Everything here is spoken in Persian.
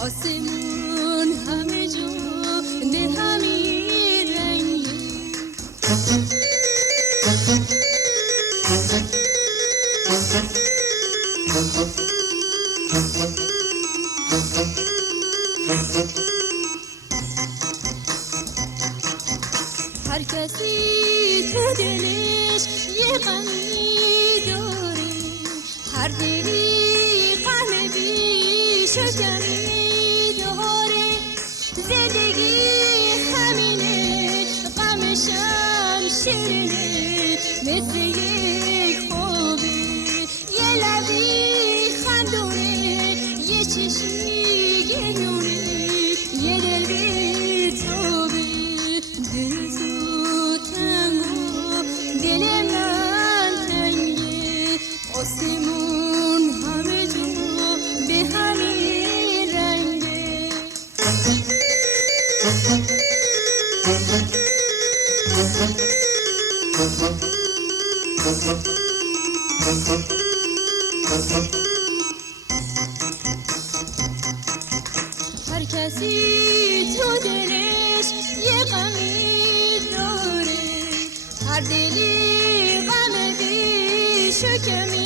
آسمون همه جا به همین رنگی هر کسی تو دلش یه غمی داره، هر دلی غم بی شکمی داره. زندگی همینه، غمشم شیرینه، مثل یک خوبه، یه لبی خندونه، یه چشمی گریونه، یه دل بی توبه. دل تو تنگو، دل من تنگه، آسمون همه جو به همین رنگه. هر کسی تو دلش یه غمی داره، هر دلی غم بی شکمی